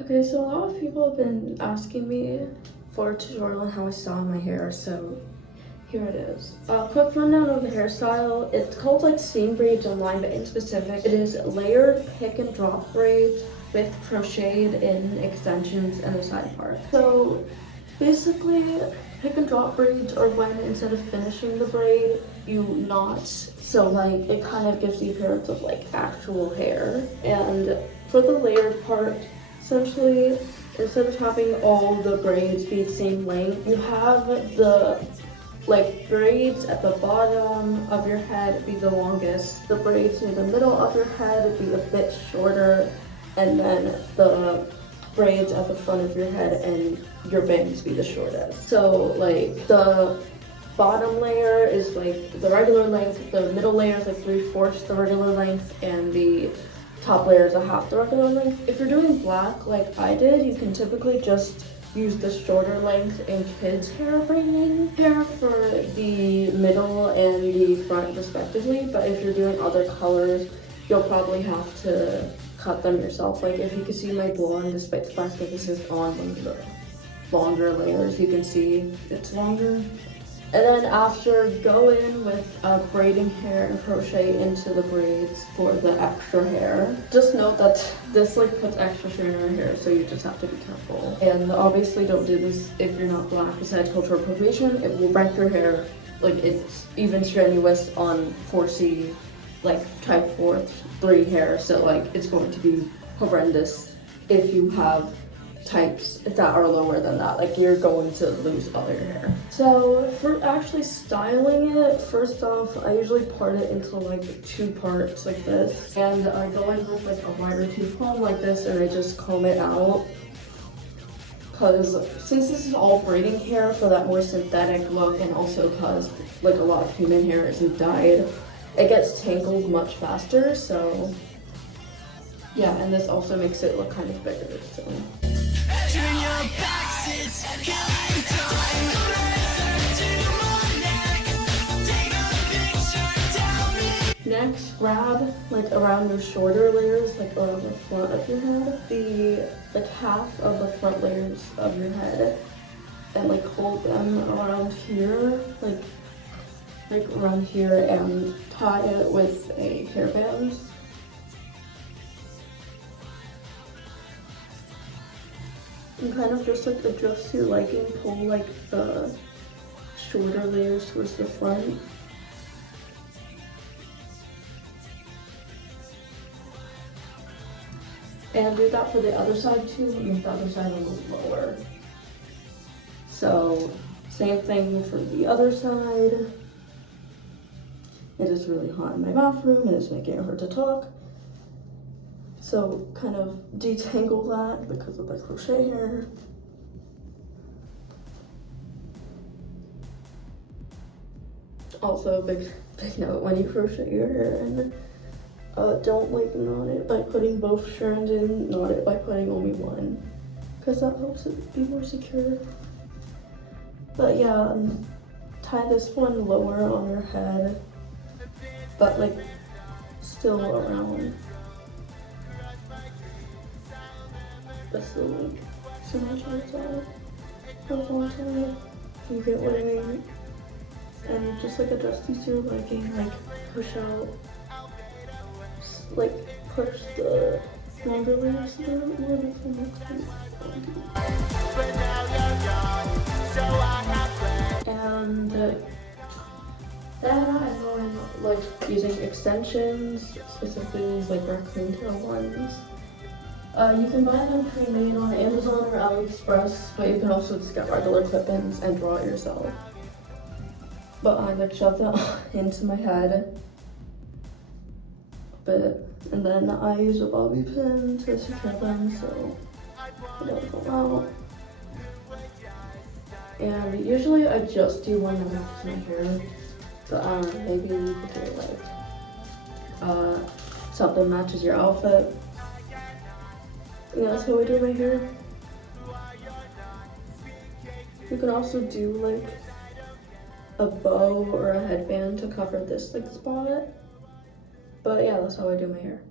Okay, so a lot of people have been asking me for a tutorial on how I style my hair, so here it is. Quick rundown of the hairstyle. It's called like seam braids online, but in specific, it is layered pick and drop braids with crocheted in extensions and the side part. So basically, pick and drop braids are when instead of finishing the braid, you knot. So like it kind of gives the appearance of like actual hair. And for the layered part, essentially, instead of having all the braids be the same length, you have the like braids at the bottom of your head be the longest, the braids near the middle of your head be a bit shorter, and then the braids at the front of your head and your bangs be the shortest. So like the bottom layer is like the regular length, the middle layer is like 3/4 the regular length, and the top layer is a half the regular length. If you're doing black like I did, you can typically just use the shorter length in kids hair braiding hair for the middle and the front respectively, but if you're doing other colors, you'll probably have to cut them yourself. Like if you can see my blonde, despite the fact that this is on one of the longer layers, you can see it's longer. And then after, go in with braiding hair and crochet into the braids for the extra hair. Just note that this like puts extra strain on your hair, so you just have to be careful. And obviously don't do this if you're not black. Besides cultural appropriation, it will wreck your hair. Like it's even strenuous on 4C, like type 4/3 hair. So like it's going to be horrendous if you have types that are lower than that. Like you're going to lose all your hair. So for actually styling it, first off, I usually part it into like 2 parts like this, and I go in with like a wider tooth comb like this, and I just comb it out, because since this is all braiding hair for that more synthetic look, and also because like a lot of human hair isn't dyed, it gets tangled much faster. So yeah, and this also makes it look kind of bigger. So next, grab like around your shorter layers, like around the front of your head, the like half of the front layers of your head, and like hold them around here, like around here, and tie it with a hairband. And kind of just like adjust your liking, pull like the shorter layers towards the front. And do that for the other side too, but make the other side a little lower. So same thing for the other side. It is really hot in my bathroom and it's making it hard to talk. So kind of detangle that because of the crochet hair. Also, big note, when you crochet your hair in, don't like knot it by putting both strands in, knot it by putting only one, because that helps it be more secure. But yeah, tie this one lower on your head, but like still around. But still like so much on top. You get what I mean? And just like adjust these to your liking, like push out, like push the longer layers a little bit more, make them look kind of funky. And then I'm going like using extensions, specifically like raccoon tail ones. You can buy them pre-made on Amazon or AliExpress, but you can also just get regular clip-ins and draw it yourself. But I like shove that into my head a bit, and then I use a bobby pin to secure them so they don't fall out. And usually I just do one that matches my hair, but maybe you could do like something matches your outfit. Yeah, that's how I do my hair. You can also do like a bow or a headband to cover this like spot. But yeah, that's how I do my hair.